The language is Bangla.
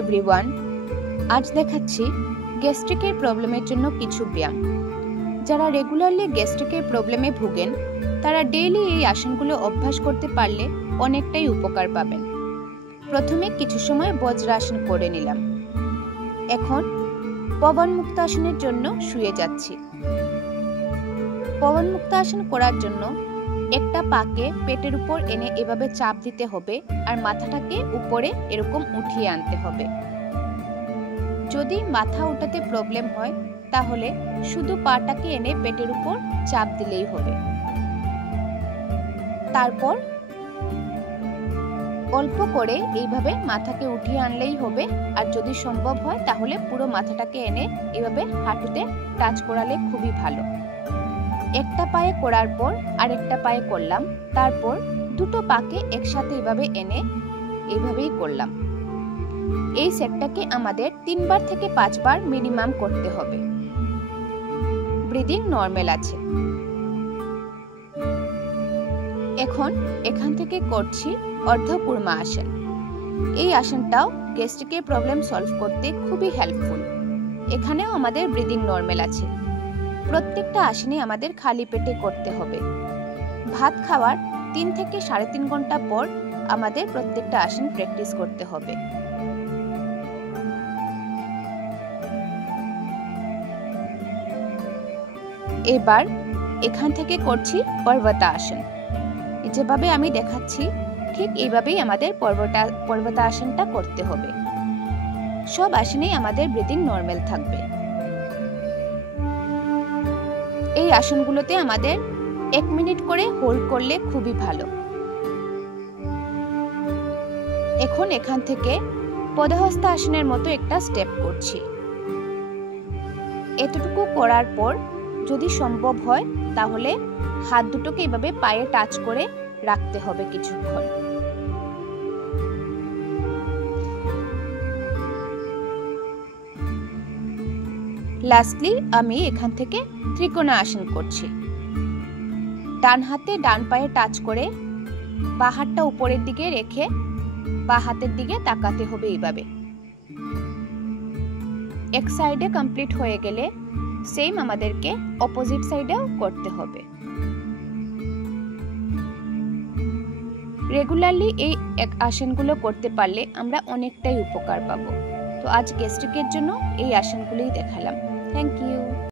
এভরিওয়ান, আজ দেখাচ্ছি গ্যাস্ট্রিকের প্রবলেমের জন্য কিছু ব্যায়াম। যারা রেগুলারলি গ্যাস্ট্রিকের প্রবলেমে ভোগেন তারা ডেইলি এই আসনগুলো অভ্যাস করতে পারলে অনেকটাই উপকার পাবেন। প্রথমে কিছু সময় বজ্রাসন করে নিলাম। এখন পবন মুক্তাসনের জন্য শুয়ে যাচ্ছি। পবন মুক্তাসন করার জন্য একটা পাকে পেটের উপর এনে এভাবে চাপ দিতে হবে আর মাথাটাকে উপরে এরকম উঠিয়ে আনতে হবে। যদি মাথা উঠাতে প্রবলেম হয় তাহলে শুধু পাটাকে এনে পেটের উপর চাপ দিলেই হবে। তারপর অল্প করে এইভাবে মাথাকে উঠিয়ে আনলেই হবে। আর যদি সম্ভব হয় তাহলে পুরো মাথাটাকে এনে এভাবে হাঁটুতে টাচ করালে খুবই ভালো। একটা পায়ে করার পর আরেকটা পায়ে করলাম, তারপর দুটো পাকে একসাথে এভাবে এনে এইভাবেই করলাম। এই সেটটাকে আমাদের 3 বার থেকে 5 বার মিনিমাম করতে হবে। ব্রিদিং নরমাল আছে। এখন এখান থেকে করছি অর্ধকুর্মা আসন। এই আসনটাও গ্যাস্ট্রিকের প্রবলেম সলভ করতে খুবই হেল্পফুল। এখানেও আমাদের ব্রিদিং নরমাল আছে। প্রত্যেকটা আসনে আমাদের খালি পেটে করতে হবে। ভাত খাওয়ার 3 থেকে 3.5 ঘন্টা পর আমাদের প্রত্যেকটা আসন প্র্যাকটিস করতে হবে। এবার এখান থেকে করছি পর্বতাসন। যেভাবে আমি দেখাচ্ছি ঠিক এইভাবেই আমাদের পর্বতাসনটা করতে হবে। সব আসনেই আমাদের ব্রিদিং নরমাল থাকবে। এই আসনগুলোতে আমাদের 1 মিনিট করে হোল্ড করলে খুবই ভালো। এখন এখান থেকে পদহস্তাসনের মতো একটা স্টেপ করছি। এতটুকু করার পর যদি সম্ভব হয় তাহলে হাত দুটোকে এভাবে পায়ে টাচ করে রাখতে হবে কিছুক্ষণ। লাস্টলি আমি এখান থেকে ত্রিকোণাসন করছি। ডান হাতে ডান পায়ে টাচ করে বাঁ হাতটা উপরের দিকে রেখে বাঁ হাতের দিকে তাকাতে হবে এইভাবে। এক সাইডে কমপ্লিট হয়ে গেলে সেম আমাদেরকে অপোজিট সাইডেও করতে হবে। রেগুলারলি এই আসনগুলো করতে পারলে আমরা অনেকটাই উপকার পাবো। তো আজ গ্যাস্ট্রিকের জন্য এই আসনগুলোই দেখালাম। Thank you.